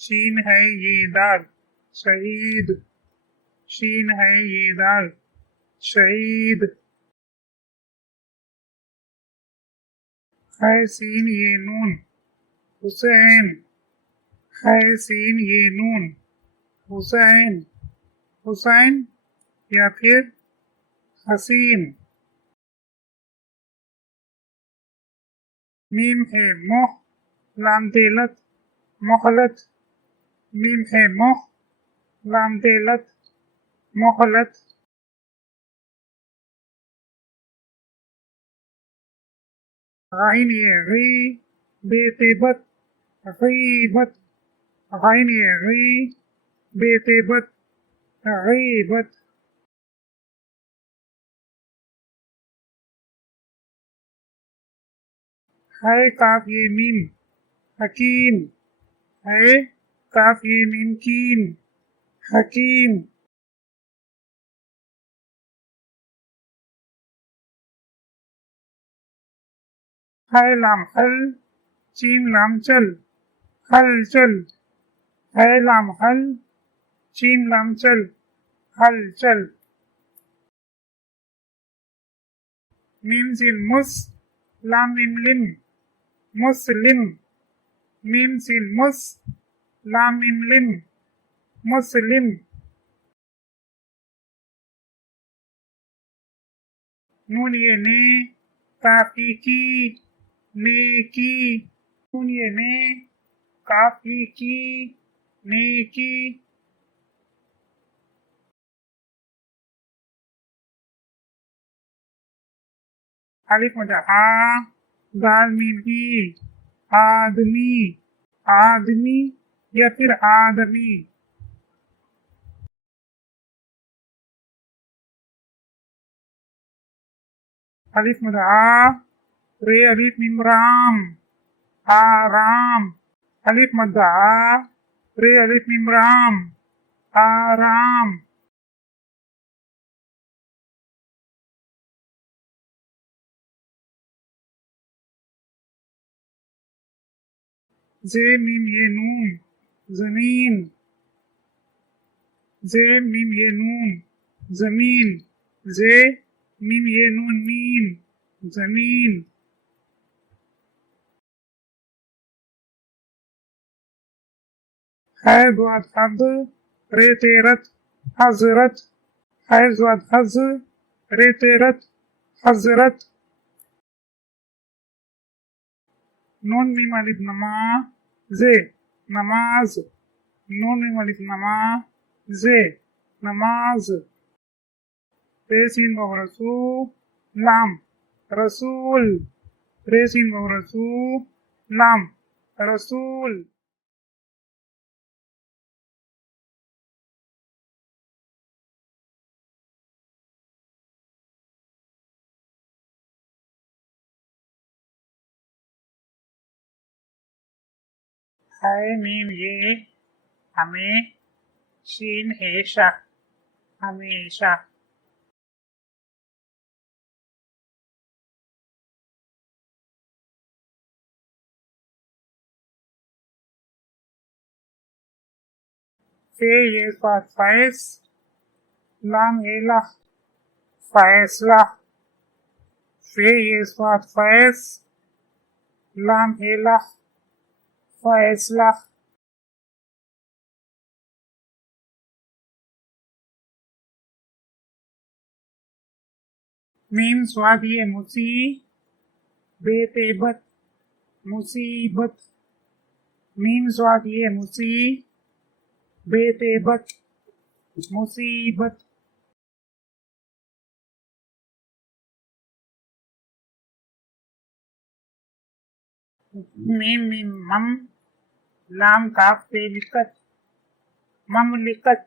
शीन है ये दाल शहीद शीन है ये दाल शहीद है सीन ये नून हुसैन है सीन ये नून हुसैन हुसैन या फिर हसीन। मीम है मोह लाम तेलत मोहलत मीम है मोह लाम तेलत मोहलत। गाइन ये गी बेतेबत गीबत गाइन ये गी बेतेबत गीबत। है काफ ये मीम हकीम है काफ ये मीम कीम हकीम। है लाम हल चीम लाम चल हल चल है लाम हल चीम लाम चल हल चल। मीम सिन मुस लाम मीम लिम मुस्लिम मीम सिन मुस लाम मीम लिम मुस्लिम। नून ये ने काफी की ने की नून ये ने काफी की ने की। अलिफ मजा आ दाल मीम ई आदमी आदमी या फिर आदमी। अलिफ मजा आ रे अलिफ मीम राम आराम अलिफ मजा आ रे अलिफ मीम राम आराम। जे मीम ये नून जमीन जे मीम ये नून जमीन जे मीम ये नून मीन जमीन। है द्वाद हद रे तेरत हजरत है द्वाद हज रे तेरत हजरत। नून मीम अलिफ नमा जे नमाज नून मीम अलिफ नमा जे नमाज। रेसिन रसू लाम रसूल रेसिन रसू लाम रसूल। है मीम ये हमें शीन हेशा हमेशा। फे ये स्वाद फैस लाम हेला फैसला फे ये स्वाद फैस लाम हेला फैसला मीम स्वाद ये बेतेबत मुसीबत मीम स्वाद ये बेतेबत मुसीबत मीम मीम मम लाम काफ पे लिकत ममलिकत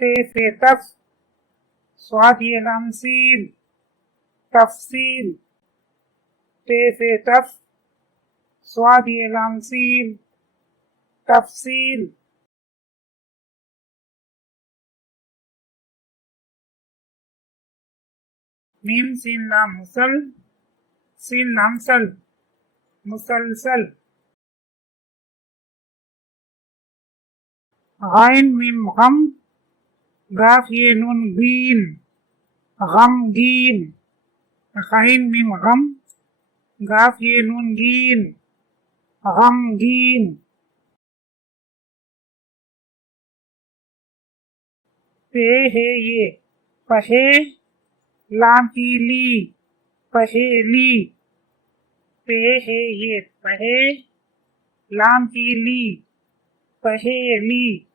ते से तफ स्वाद ये लाम सील तफसील ते से तफ स्वाद ये लाम सील तफसील मीम सीन लाम मुसल सीन लाम सल मुसलसल गाइन मीम गम गाफ ये नून गीन गमगीन गाइन मीम गम गाफ ये नून गीन गमगीन पे है ये पहे लाम की ली पहेली पे है ये पहे लाम की ली पहेली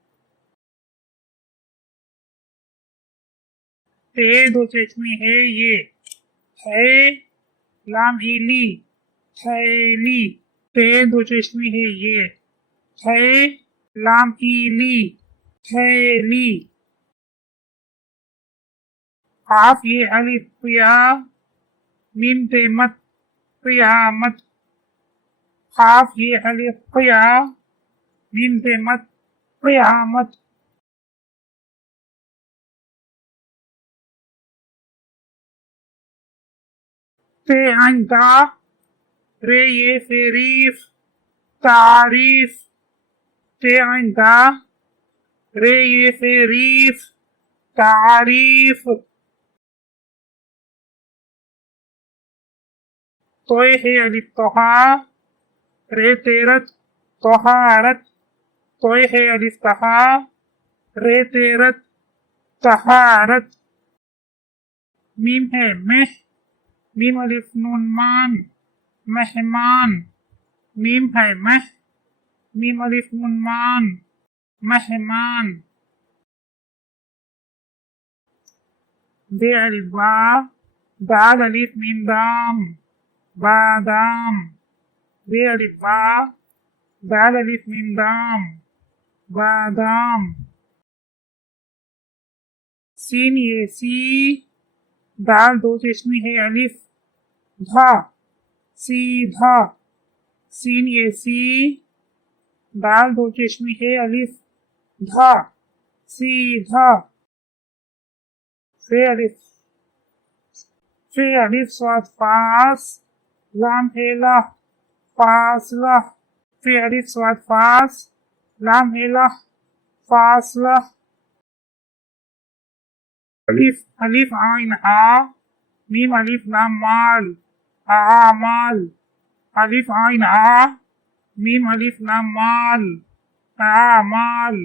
ते दो चश्मे है ये है लाम इली थैली ते दो चश्मे है ये है लाम इली थैली काफ ये अलिफ पिया मीम ते मत क़यामत काफ ये अलिफ पिया मीम ते मत क़यामत ते अंता रे ये फेरीफ तारीफ ते अंता रे ये फेरीफ तारीफ तोय है अलिफ तोहा रे तेरत तोहारत तोय है अलिफ तहा रे तेरत तहारत मीम है मेह मीम अलिफ नून मान मेहमान मीम है मह मीम अलिफ नून मान मेहमान बे अलिफ बा दाल अलिफ मीम दाम बादाम बे अलिफ बा दाल अलिफ मीम दाम बादाम सीन ये सी दाल दो चश्मे है अलिफ धा सीधा सीन ये सी दाल दो चश्मे है अलिफ धा सीधा फे अलिफ स्वाद फास लाम हेला फासला फे अलिफ स्वाद फास लाम हेला फासला अलिफ आइन आ मीम अलिफ लाम माल आमाल अलिफ आइन आ मीम अलिफ लाम माल आमाल